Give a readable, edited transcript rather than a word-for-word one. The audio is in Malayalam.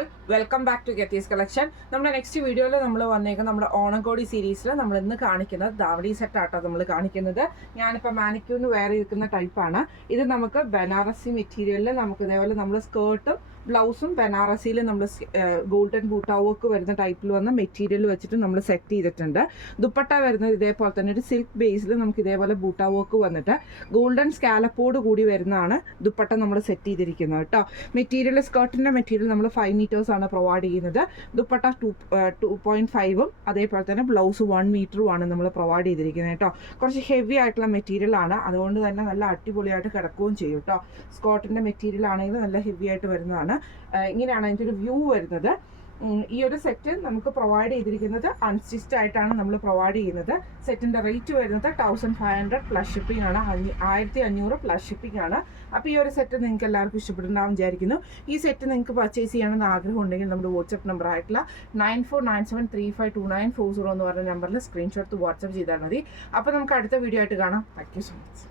All welcome back to Getty's collection. നമ്മുടെ നെക്സ്റ്റ് വീഡിയോയിൽ നമ്മൾ വന്നേക്കുന്നത് നമ്മുടെ ഓണക്കോടി സീരീസിൽ നമ്മൾ ഇന്ന് കാണിക്കുന്നത് ധാവണി സെറ്റാട്ടോ നമ്മൾ കാണിക്കുന്നത്. ഞാനിപ്പോൾ മാനിക്യൂറിന് വേറെ ഇരിക്കുന്ന ടൈപ്പാണ്. ഇത് നമുക്ക് ബനാറസി മെറ്റീരിയലിൽ നമുക്ക് ഇതേപോലെ നമ്മൾ സ്കേർട്ടും ബ്ലൗസും ബനാറസിയിൽ നമ്മൾ ഗോൾഡൻ ബൂട്ടാ വർക്ക് വരുന്ന ടൈപ്പിൽ വന്ന മെറ്റീരിയൽ വെച്ചിട്ട് നമ്മൾ സെറ്റ് ചെയ്തിട്ടുണ്ട്. ദുപ്പട്ട വരുന്നത് ഇതേപോലെ തന്നെ ഒരു സിൽക്ക് ബേസിൽ നമുക്ക് ഇതേപോലെ ബൂട്ടാ വർക്ക് വന്നിട്ട് ഗോൾഡൻ സ്കാലപ്പോട് കൂടി വരുന്നതാണ് ദുപ്പട്ട നമ്മൾ സെറ്റ് ചെയ്തിരിക്കുന്നത് കേട്ടോ. മെറ്റീരിയൽ സ്കേർട്ടിൻ്റെ മെറ്റീരിയൽ നമ്മൾ 5 മീറ്റേഴ്സ് ആണ് പ്രൊവൈഡ് ചെയ്യുന്നത്. ദുപ്പട്ട 2.5ഉം അതേപോലെ തന്നെ ബ്ലൗസ് 1 മീറ്ററുമാണ് നമ്മൾ പ്രൊവൈഡ് ചെയ്തിരിക്കുന്നത് കേട്ടോ. കുറച്ച് ഹെവി ആയിട്ടുള്ള മെറ്റീരിയൽ ആണ്, അതുകൊണ്ട് തന്നെ നല്ല അടിപൊളിയായിട്ട് കിടക്കുകയും ചെയ്യും കേട്ടോ. സ്കേർട്ടിൻ്റെ മെറ്റീരിയൽ ആണെങ്കിൽ നല്ല ഹെവി ആയിട്ട് വരുന്നതാണ്. ഇങ്ങനെയാണ് അതിൻ്റെ ഒരു വ്യൂ വരുന്നത്. ഈ ഒരു സെറ്റ് നമുക്ക് പ്രൊവൈഡ് ചെയ്തിരിക്കുന്നത് അൺസ്റ്റിച്ച്ഡ് ആയിട്ടാണ് നമ്മൾ പ്രൊവൈഡ് ചെയ്യുന്നത്. സെറ്റിൻ്റെ റേറ്റ് വരുന്നത് 1500 പ്ലസ് ഷിപ്പിംഗ് ആണ്, 1500 പ്ലസ് ഷിപ്പിംഗ് ആണ്. അപ്പോൾ ഈ ഒരു സെറ്റ് നിങ്ങൾക്ക് എല്ലാവർക്കും ഇഷ്ടപ്പെടുന്നുണ്ടാവും വിചാരിക്കുന്നു. ഈ സെറ്റ് നിങ്ങൾക്ക് പർച്ചേസ് ചെയ്യണമെന്ന് ആഗ്രഹം ഉണ്ടെങ്കിൽ നമ്മുടെ വാട്സപ്പ് നമ്പർ ആയിട്ടുള്ള 9497352940 എന്ന് പറഞ്ഞ നമ്പറിൽ സ്ക്രീൻഷോട്ട് വാട്സപ്പ് ചെയ്താൽ മതി. അപ്പോൾ നമുക്ക് അടുത്ത വീഡിയോ ആയിട്ട് കാണാം. Thank you so much.